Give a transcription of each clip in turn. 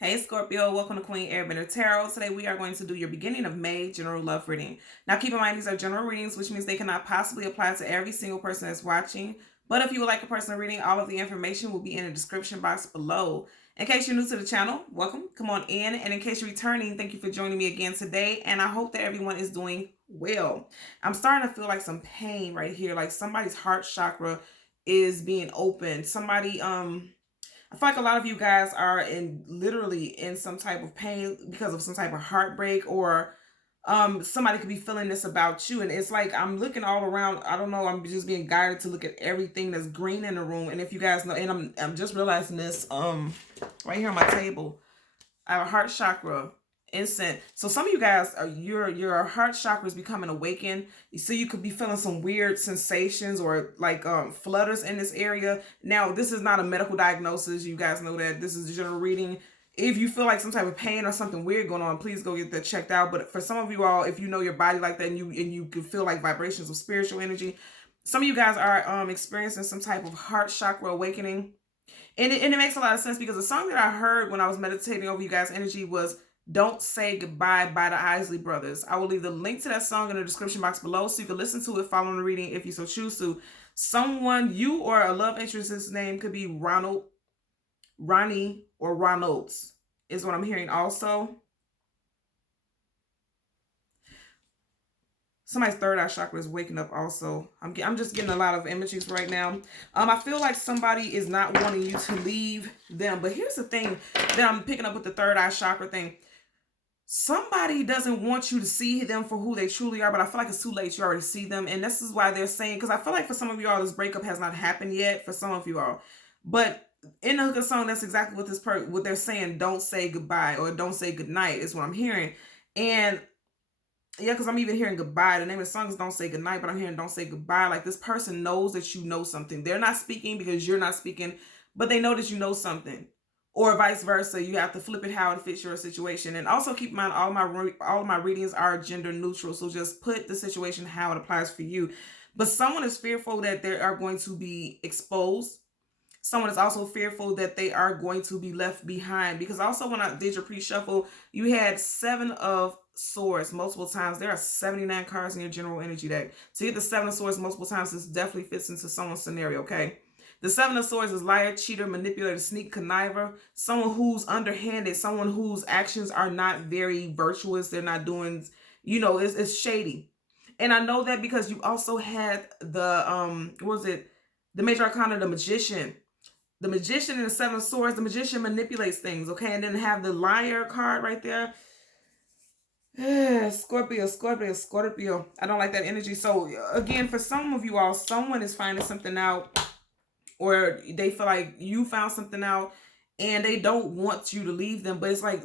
Hey Scorpio, welcome to Queen Airbender Tarot. Today we are going to do your beginning of May general love reading. Now keep in mind these are general readings, which means they cannot possibly apply to every single person that's watching. But if you would like a personal reading, all of the information will be in the description box below. In case you're new to the channel, welcome, come on in. And in case you're returning, thank you for joining me again today. And I hope that everyone is doing well. I'm starting to feel like some pain right here, like somebody's heart chakra is being opened. I feel like a lot of you guys are literally in some type of pain because of some type of heartbreak, or somebody could be feeling this about you. And it's like I'm looking all around. I don't know, I'm just being guided to look at everything that's green in the room. And if you guys know, and I'm just realizing this right here on my table, I have a heart chakra incense. So some of you guys are your heart chakra is becoming awakened. So you could be feeling some weird sensations or like flutters in this area. Now, this is not a medical diagnosis. You guys know that this is a general reading. If you feel like some type of pain or something weird going on, please go get that checked out. But for some of you all, if you know your body like that and you can feel like vibrations of spiritual energy, some of you guys are experiencing some type of heart chakra awakening. And it makes a lot of sense because the song that I heard when I was meditating over you guys' energy was Don't Say Goodbye by the Isley Brothers. I will leave the link to that song in the description box below so you can listen to it following the reading if you so choose to. Someone, you or a love interest's name could be Ronald, Ronnie, or Ronalds is what I'm hearing also. Somebody's third eye chakra is waking up also. I'm just getting a lot of images right now. I feel like somebody is not wanting you to leave them. But here's the thing that I'm picking up with the third eye chakra thing. Somebody doesn't want you to see them for who they truly are, but I feel like it's too late. You already see them. And this is why they're saying, because I feel like for some of you all, this breakup has not happened yet for some of you all. But in the hook of song, that's exactly what what they're saying. Don't say goodbye or don't say goodnight is what I'm hearing. And yeah, because I'm even hearing goodbye. The name of the song is Don't Say Goodnight, but I'm hearing Don't Say Goodbye. Like this person knows that you know something. They're not speaking because you're not speaking, but they know that you know something. Or vice versa. You have to flip it how it fits your situation. And also keep in mind, all of my readings are gender neutral. So just put the situation how it applies for you. But someone is fearful that they are going to be exposed. Someone is also fearful that they are going to be left behind. Because also when I did your pre-shuffle, you had 7 of Swords multiple times. There are 79 cards in your general energy deck. To get the 7 of Swords multiple times, this definitely fits into someone's scenario, okay? The 7 of Swords is liar, cheater, manipulator, sneak, conniver. Someone who's underhanded. Someone whose actions are not very virtuous. They're not doing, it's shady. And I know that because you also had the, the Major Arcana, the Magician. The Magician and the 7 of Swords. The Magician manipulates things, okay? And then have the liar card right there. Scorpio, Scorpio, Scorpio. I don't like that energy. So again, for some of you all, someone is finding something out, or they feel like you found something out and they don't want you to leave them. But it's like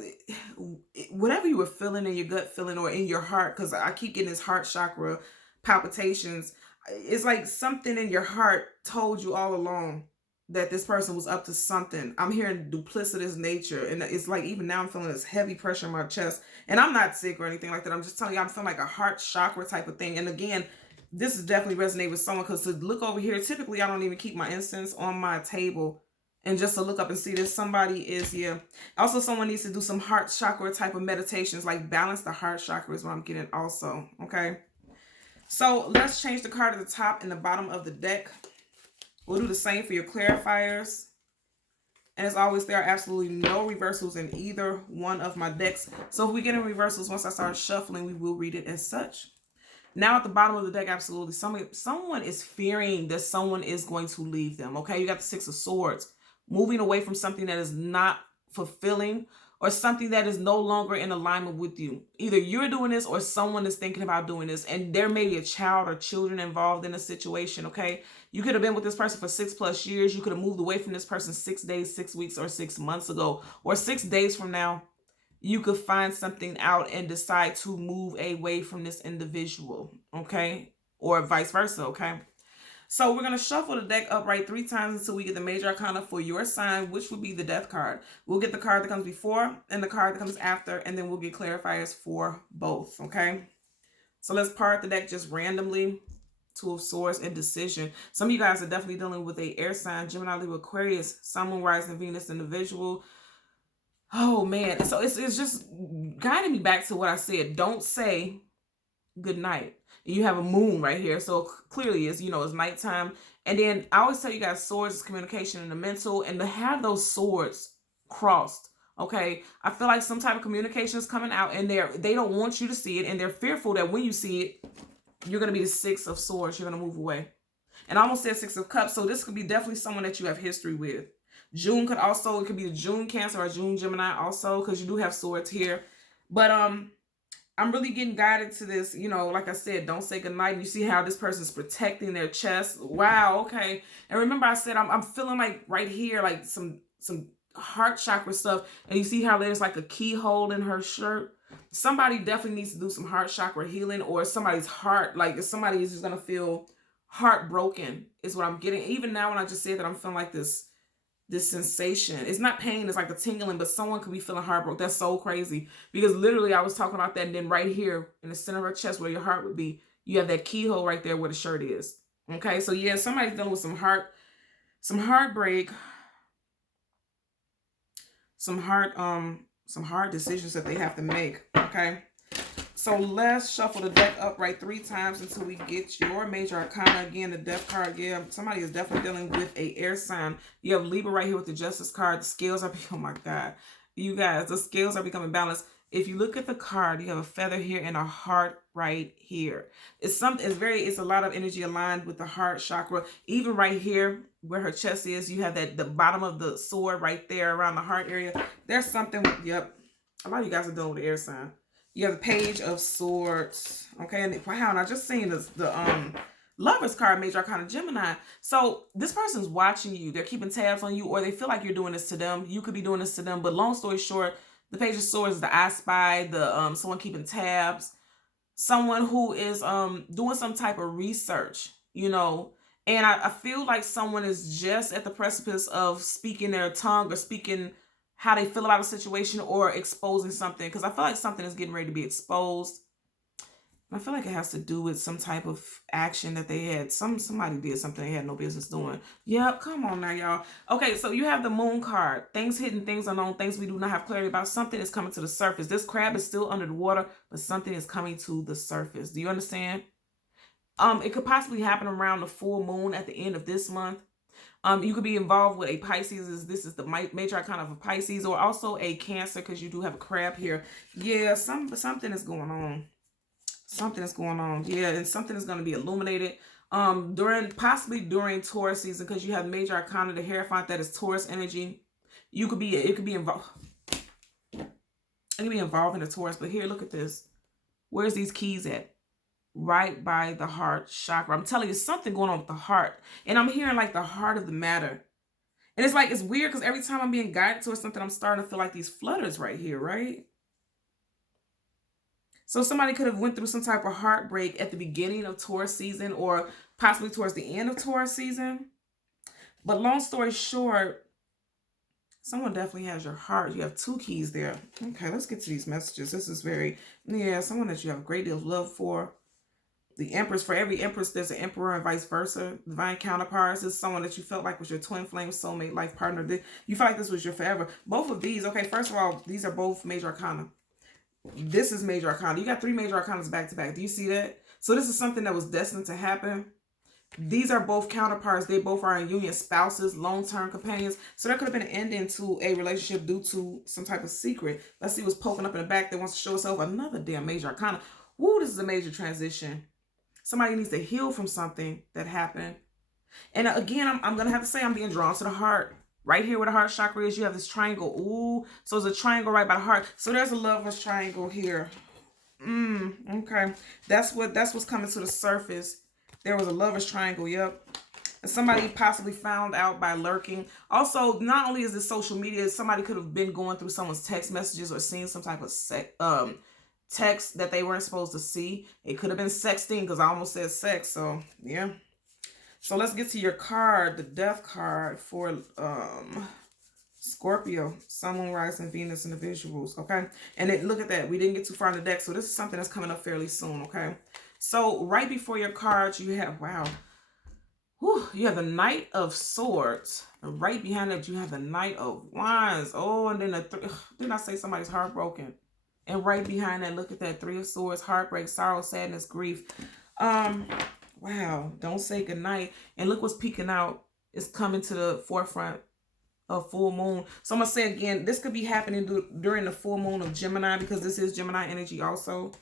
whatever you were feeling in your gut feeling or in your heart, because I keep getting this heart chakra palpitations. It's like something in your heart told you all along that this person was up to something. I'm hearing duplicitous nature. And it's like even now I'm feeling this heavy pressure in my chest. And I'm not sick or anything like that. I'm just telling you, I'm feeling like a heart chakra type of thing. And again, this is definitely resonate with someone, because to look over here, typically I don't even keep my incense on my table. And just to look up and see this, somebody is, yeah. Also, someone needs to do some heart chakra type of meditations, like balance the heart chakra is what I'm getting also, okay? So let's change the card at the top and the bottom of the deck. We'll do the same for your clarifiers. And as always, there are absolutely no reversals in either one of my decks. So if we get in reversals, once I start shuffling, we will read it as such. Now at the bottom of the deck, absolutely, someone is fearing that someone is going to leave them, okay? You got the 6 of Swords, moving away from something that is not fulfilling or something that is no longer in alignment with you. Either you're doing this or someone is thinking about doing this, and there may be a child or children involved in a situation, okay? You could have been with this person for 6+ years. You could have moved away from this person 6 days, 6 weeks, or 6 months ago, or 6 days from now. You could find something out and decide to move away from this individual, okay? Or vice versa, okay? So we're going to shuffle the deck upright 3 times until we get the Major Arcana for your sign, which would be the Death card. We'll get the card that comes before and the card that comes after, and then we'll get clarifiers for both, okay? So let's part the deck just randomly. 2 of Swords and Decision. Some of you guys are definitely dealing with a air sign, Gemini, Libra, Aquarius, Sun, Moon, Rising, Venus individual. Oh man. So it's just guiding me back to what I said. Don't say good night. You have a moon right here. So clearly it's, it's nighttime. And then I always tell you guys, swords is communication in the mental, and to have those swords crossed. Okay. I feel like some type of communication is coming out, and they don't want you to see it, and they're fearful that when you see it, you're going to be the Six of Swords. You're going to move away. And I almost said Six of Cups. So this could be definitely someone that you have history with. June could also, it could be a June Cancer or a June Gemini also, because you do have swords here. But I'm really getting guided to this, like I said, don't say goodnight. You see how this person's protecting their chest. Wow, okay. And remember I said I'm feeling like right here, like some heart chakra stuff. And you see how there's like a keyhole in her shirt. Somebody definitely needs to do some heart chakra healing, or somebody's heart, like if somebody is just going to feel heartbroken is what I'm getting. Even now when I just said that, I'm feeling like this sensation. It's not pain, it's like a tingling, but someone could be feeling heartbroken. That's so crazy, because literally I was talking about that, and then right here in the center of her chest where your heart would be, you have that keyhole right there where the shirt is. Okay, so yeah, somebody's dealing with some heartbreak, some hard decisions that they have to make. Okay, so let's shuffle the deck upright 3 times until we get your major arcana. Again, the Death card. Yeah, somebody is definitely dealing with a air sign. You have Libra right here with the Justice card. The scales are, oh my God. You guys, the scales are becoming balanced. If you look at the card, you have a feather here and a heart right here. It's a lot of energy aligned with the heart chakra. Even right here where her chest is, you have the bottom of the sword right there around the heart area. There's something, yep. A lot of you guys are dealing with the air sign. You have the Page of Swords. Okay, and wow, and I just seen the Lovers card, Major Arcana Gemini. So this person's watching you. They're keeping tabs on you, or they feel like you're doing this to them. You could be doing this to them. But long story short, the Page of Swords is the I Spy, the someone keeping tabs, someone who is doing some type of research, And I feel like someone is just at the precipice of speaking their tongue, or speaking how they feel about a situation, or exposing something, because I feel like something is getting ready to be exposed. I feel like it has to do with some type of action that they had. Somebody did something they had no business doing. Yep, come on now, y'all. Okay, so you have the Moon card. Things hidden, things unknown, things we do not have clarity about. Something is coming to the surface. This crab is still under the water, but something is coming to the surface. Do you understand? It could possibly happen around the full moon at the end of this month. You could be involved with a Pisces. This is the major arcana of a Pisces, or also a Cancer, because you do have a crab here. Yeah, something is going on. Something is going on. Yeah, and something is going to be illuminated possibly during Taurus season, because you have major arcana, the Hierophant, that is Taurus energy. It could be involved. It could be involved in the Taurus. But here, look at this. Where's these keys at? Right by the heart chakra. I'm telling you, something going on with the heart. And I'm hearing like the heart of the matter. And it's like, it's weird, because every time I'm being guided towards something, I'm starting to feel like these flutters right here, right? So somebody could have went through some type of heartbreak at the beginning of Taurus season, or possibly towards the end of Taurus season. But long story short, someone definitely has your heart. You have 2 keys there. Okay, let's get to these messages. This is someone that you have a great deal of love for. The Empress. For every Empress, there's an Emperor, and vice versa. Divine counterparts is someone that you felt like was your twin flame, soulmate, life partner. You felt like this was your forever. Both of these, okay, first of all, these are both major arcana. This is major arcana. You got 3 major arcanas back to back. Do you see that? So this is something that was destined to happen. These are both counterparts. They both are in union, spouses, long-term companions. So there could have been an ending to a relationship due to some type of secret. Let's see what's poking up in the back that wants to show itself. Another damn major arcana. Woo, this is a major transition. Somebody needs to heal from something that happened. And again, I'm going to have to say I'm being drawn to the heart. Right here where the heart chakra is, you have this triangle. Ooh, so there's a triangle right by the heart. So there's a lover's triangle here. Okay. That's what's coming to the surface. There was a lover's triangle, yep. And somebody possibly found out by lurking. Also, not only is this social media, somebody could have been going through someone's text messages, or seeing some type of text that they weren't supposed to see. It could have been sexting, because I almost said sex. So yeah. So let's get to your card, the Death card for Scorpio, Sun, Moon, Rising, Venus, and the visuals. Okay, and look at that. We didn't get too far in the deck, so this is something that's coming up fairly soon. Okay, so right before your cards, you have, wow. Whew, you have the Knight of Swords. And right behind that, you have the Knight of Wands. Oh, and then didn't I say somebody's heartbroken? And right behind that, look at that, Three of Swords, heartbreak, sorrow, sadness, grief. Wow, don't say goodnight. And look what's peeking out. It's coming to the forefront of full moon. So I'm going to say again, this could be happening during the full moon of Gemini, because this is Gemini energy also.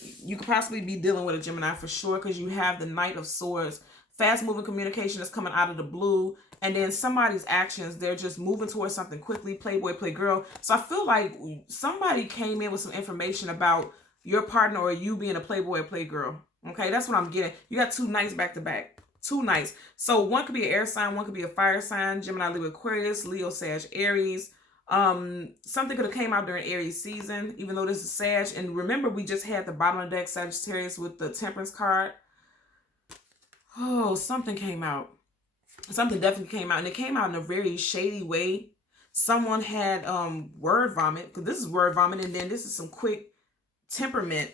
You could possibly be dealing with a Gemini for sure, because you have the Knight of Swords. Fast-moving communication is coming out of the blue. And then somebody's actions, they're just moving towards something quickly. Playboy, playgirl. So I feel like somebody came in with some information about your partner or you being a playboy or playgirl. Okay, that's what I'm getting. You got two Knights back to back. Two Knights. So one could be an air sign, one could be a fire sign. Gemini, Libra, Aquarius, Leo, Sag, Aries. Something could have came out during Aries season, even though this is Sag. And remember, we just had the bottom of the deck, Sagittarius, with the Temperance card. Oh, something came out. Something definitely came out. And it came out in a very shady way. Someone had word vomit, because this is word vomit, and then this is some quick temperament.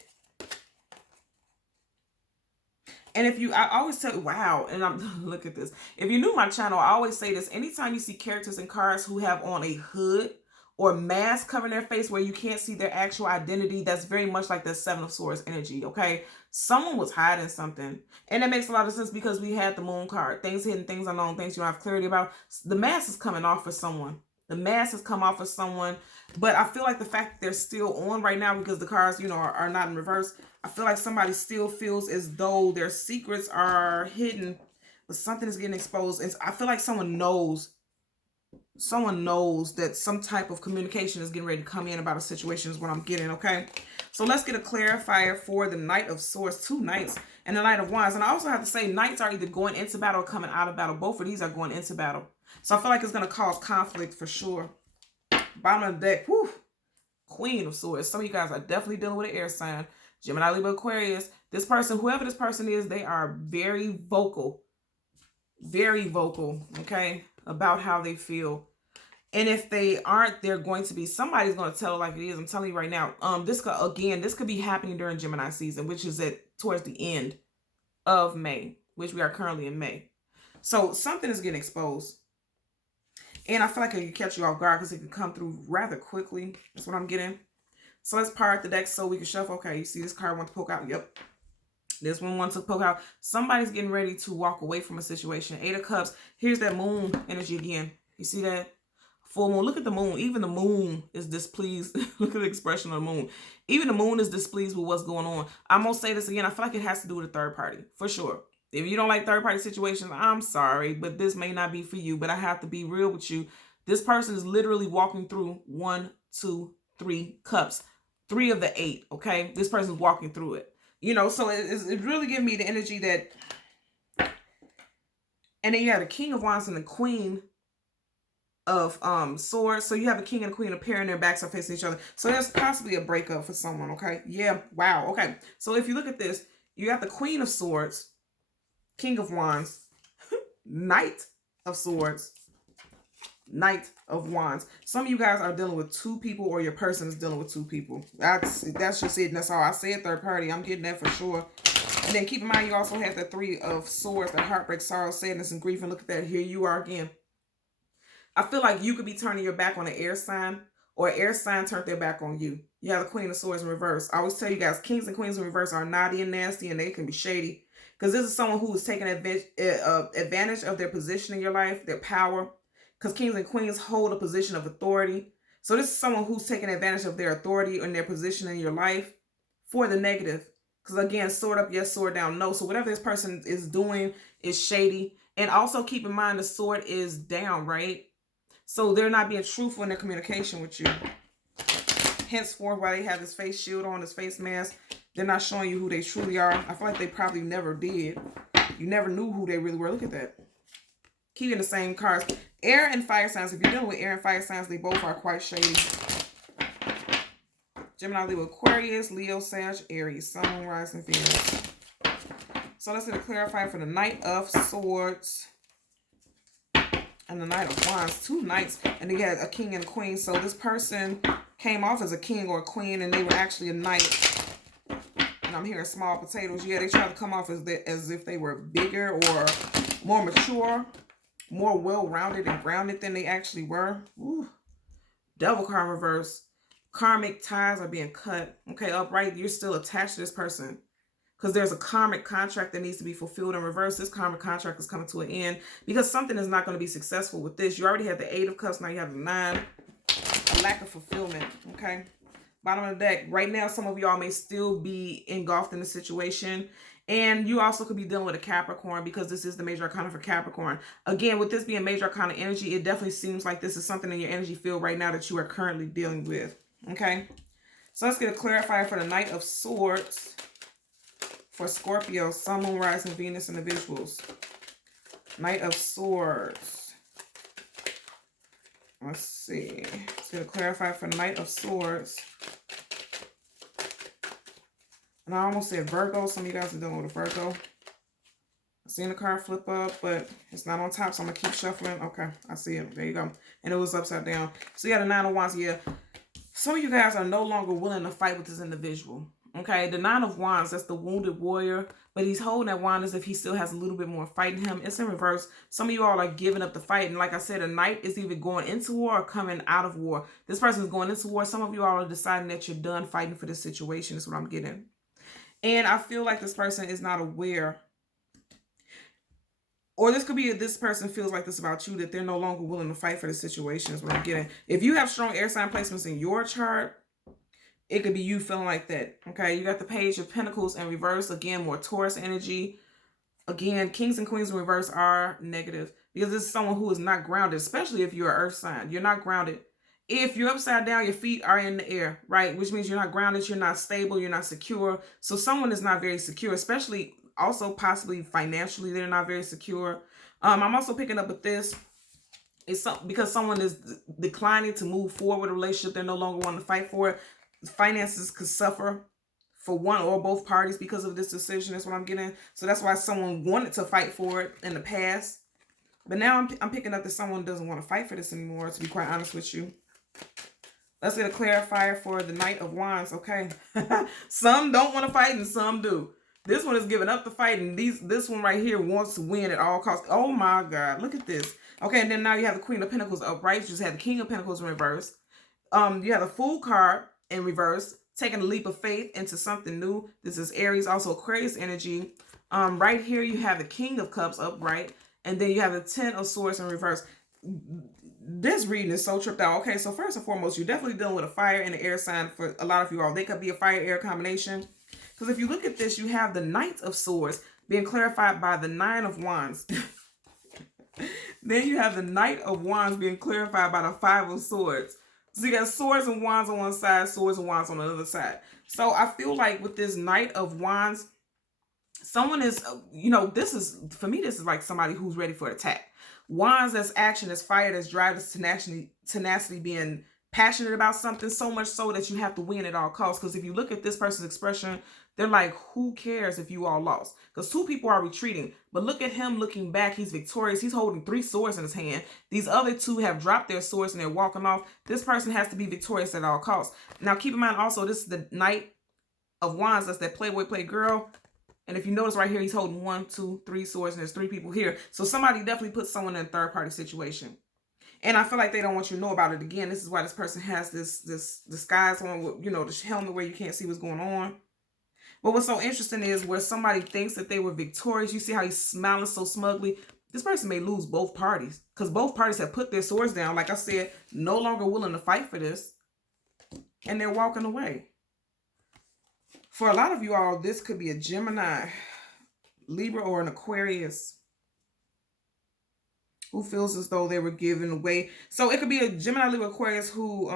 And if you, I always tell you, wow, and I'm, look at this. If you knew my channel, I always say this. Anytime you see characters in cards who have on a hood or mask covering their face where you can't see their actual identity, that's very much like the Seven of Swords energy, okay? Someone was hiding something. And that makes a lot of sense because we had the Moon card. Things hidden, things unknown, things you don't have clarity about. The mask is coming off for someone. The mask has come off for someone. But I feel like the fact that they're still on right now because the cards, you know, are not in reverse, I feel like somebody still feels as though their secrets are hidden, but something is getting exposed. And I feel like someone knows that some type of communication is getting ready to come in about a situation is what I'm getting, okay? So let's get a clarifier for the Knight of Swords, two Knights, and the Knight of Wands. And I also have to say Knights are either going into battle or coming out of battle. Both of these are going into battle. So I feel like it's going to cause conflict for sure. Bottom of the deck, whew, Queen of Swords. Some of you guys are definitely dealing with an air sign. Gemini, Libra, Aquarius. This person, whoever this person is, they are very vocal, okay, about how they feel. And if they aren't, they're going to be, somebody's going to tell it like it is. I'm telling you right now. This could be happening during Gemini season, which is towards the end of May, which we are currently in May. So something is getting exposed. And I feel like it can catch you off guard because it can come through rather quickly. That's what I'm getting. So let's part the deck so we can shuffle. Okay, you see this card wants to poke out. Yep. This one wants to poke out. Somebody's getting ready to walk away from a situation. Eight of Cups. Here's that moon energy again. You see that? Full moon. Look at the moon. Even the moon is displeased. Look at the expression of the moon. Even the moon is displeased with what's going on. I'm going to say this again. I feel like it has to do with a third party. For sure. If you don't like third party situations, I'm sorry. But this may not be for you. But I have to be real with you. This person is literally walking through 1, 2, 3 cups. 3 of the 8. Okay. This person's walking through it. You know, so it really giving me the energy that. And then you have the King of Wands and the Queen of Swords. So you have a king and a queen, a pair, and their backs are facing each other. So there's possibly a breakup for someone, okay? Yeah, wow, okay. So if you look at this, you got the Queen of Swords, King of Wands, Knight of Swords, Knight of Wands. Some of you guys are dealing with 2 people, or your person is dealing with 2 people. That's just it, and that's all. I said third party. I'm getting that for sure. And then keep in mind, you also have the 3 of Swords, the heartbreak, sorrow, sadness, and grief. And look at that. Here you are again. I feel like you could be turning your back on an air sign, or an air sign turned their back on you. You have the Queen of Swords in reverse. I always tell you guys, kings and queens in reverse are naughty and nasty, and they can be shady. Because this is someone who is taking advantage of their position in your life, their power. Because kings and queens hold a position of authority. So this is someone who's taking advantage of their authority and their position in your life for the negative. Because again, sword up, yes, sword down, no. So whatever this person is doing is shady. And also keep in mind the sword is down, right? So they're not being truthful in their communication with you. Henceforth, while they have this face shield on, this face mask, they're not showing you who they truly are. I feel like they probably never did. You never knew who they really were. Look at that. Keeping the same cards. Air and fire signs. If you're dealing with air and fire signs, they both are quite shady. Gemini, Libra, Aquarius, Leo, Sag, Aries, Sun, Moon, Rising, Venus. So let's get a clarifier for the Knight of Swords and the Knight of Wands. 2 knights, and they had a king and a queen. So this person came off as a king or a queen, and they were actually a knight. And I'm hearing small potatoes. Yeah, they try to come off as if they were bigger or more mature, more well-rounded and grounded than they actually were. Ooh. Devil card reverse. Karmic ties are being cut. Okay, upright, you're still attached to this person because there's a karmic contract that needs to be fulfilled in reverse. This karmic contract is coming to an end because something is not going to be successful with this. You already had the 8 of Cups. Now you have the 9. A lack of fulfillment. Okay. Bottom of the deck. Right now, some of y'all may still be engulfed in the situation. And you also could be dealing with a Capricorn because this is the major arcana for Capricorn. Again, with this being major arcana energy, it definitely seems like this is something in your energy field right now that you are currently dealing with. Okay. So let's get a clarifier for the Knight of Swords for Scorpio, Sun, Moon, Rising, Venus, and the visuals. Knight of Swords. Let's see. Let's get a clarifier for Knight of Swords. And I almost said Virgo. Some of you guys are dealing with a Virgo. I seen the card flip up, but it's not on top, so I'm going to keep shuffling. Okay, I see it. There you go. And it was upside down. So you got the 9 of Wands. Yeah. Some of you guys are no longer willing to fight with this individual. Okay, the 9 of Wands, that's the wounded warrior. But he's holding that wand as if he still has a little bit more fight in him. It's in reverse. Some of you all are giving up the fight. And like I said, a knight is either going into war or coming out of war. This person is going into war. Some of you all are deciding that you're done fighting for this situation. Is what I'm getting. And I feel like this person is not aware. Or this could be this person feels like this about you, that they're no longer willing to fight for the situation is what I'm getting. If you have strong air sign placements in your chart, it could be you feeling like that. Okay, you got the Page of Pentacles in reverse. Again, more Taurus energy. Again, Kings and Queens in reverse are negative because this is someone who is not grounded, especially if you're an earth sign. You're not grounded. If you're upside down, your feet are in the air, right? Which means you're not grounded, you're not stable, you're not secure. So someone is not very secure, especially also possibly financially, they're not very secure. I'm also picking up with this. It's because someone is declining to move forward with a relationship. They're no longer wanting to fight for it. Finances could suffer for one or both parties because of this decision. That's what I'm getting. So that's why someone wanted to fight for it in the past. But now I'm picking up that someone doesn't want to fight for this anymore, to be quite honest with you. Let's get a clarifier for the Knight of Wands. Okay. Some don't want to fight and some do. This one is giving up the fight, and this one right here wants to win at all costs. Oh my God. Look at this. Okay, and then now you have the Queen of Pentacles upright. You just had the King of Pentacles in reverse. You have the Fool card in reverse, taking a leap of faith into something new. This is Aries, also Aquarius energy. Right here you have the King of Cups upright, and then you have the 10 of Swords in reverse. This reading is so tripped out. Okay, so first and foremost, you're definitely dealing with a fire and an air sign for a lot of you all. They could be a fire-air combination. Because if you look at this, you have the Knight of Swords being clarified by the 9 of Wands. Then you have the Knight of Wands being clarified by the 5 of Swords. So you got swords and wands on one side, swords and wands on the other side. So I feel like with this Knight of Wands, someone is, this is, for me, this is like somebody who's ready for attack. Wands, that's action, that's fire, that's drive, that's tenacity, being passionate about something, so much so that you have to win at all costs. Because if you look at this person's expression, they're like, who cares if you all lost? Because 2 people are retreating. But look at him looking back. He's victorious. He's holding 3 swords in his hand. These other 2 have dropped their swords and they're walking off. This person has to be victorious at all costs. Now, keep in mind also, this is the Knight of Wands. That's that Playboy Playgirl. And if you notice right here, he's holding 1, 2, 3 swords, and there's 3 people here. So somebody definitely put someone in a third-party situation. And I feel like they don't want you to know about it. Again, this is why this person has this disguise on, with, the helmet where you can't see what's going on. But what's so interesting is where somebody thinks that they were victorious. You see how he's smiling so smugly. This person may lose both parties because both parties have put their swords down. Like I said, no longer willing to fight for this. And they're walking away. For a lot of you all, this could be a Gemini, Libra, or an Aquarius who feels as though they were given away. So it could be a Gemini, Libra, Aquarius who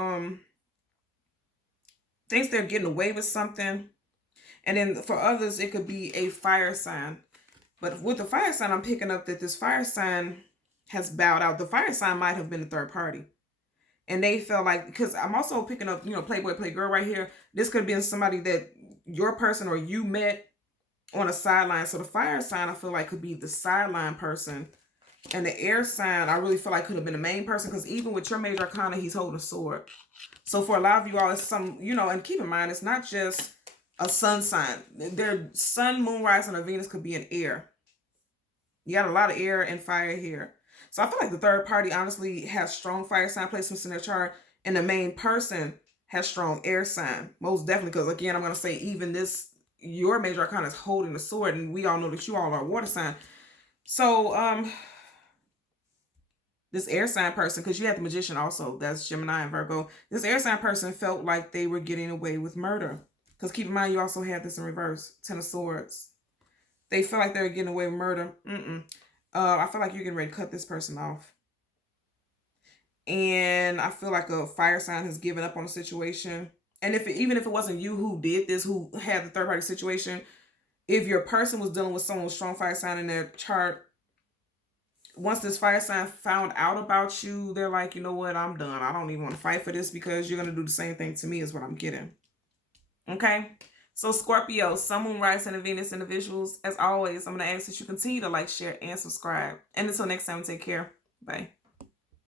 thinks they're getting away with something. And then for others, it could be a fire sign. But with the fire sign, I'm picking up that this fire sign has bowed out. The fire sign might have been a third party. And they felt like, because I'm also picking up, Playboy, Playgirl right here. This could have been somebody that your person or you met on a sideline. So the fire sign, I feel like, could be the sideline person. And the air sign, I really feel like could have been the main person. Because even with your major arcana, he's holding a sword. So for a lot of you all, it's some, and keep in mind, it's not just a sun sign. Their sun, moon, rising, or Venus could be an air. You got a lot of air and fire here. So I feel like the third party honestly has strong fire sign placements in their chart, and the main person has strong air sign. Most definitely, because again, I'm going to say even this, your major arcana is holding the sword, and we all know that you all are water sign. So, this air sign person, because you have the magician also, that's Gemini and Virgo. This air sign person felt like they were getting away with murder. Because keep in mind, you also have this in reverse, Ten of Swords. They feel like they're getting away with murder. I feel like you're getting ready to cut this person off. And I feel like a fire sign has given up on the situation. And even if it wasn't you who did this, who had the third party situation, if your person was dealing with someone with strong fire sign in their chart, once this fire sign found out about you, they're like, you know what, I'm done. I don't even want to fight for this because you're going to do the same thing to me is what I'm getting. Okay? So Scorpio, Sun, Moon, Rising, and Venus individuals, as always, I'm going to ask that you continue to like, share, and subscribe. And until next time, take care. Bye.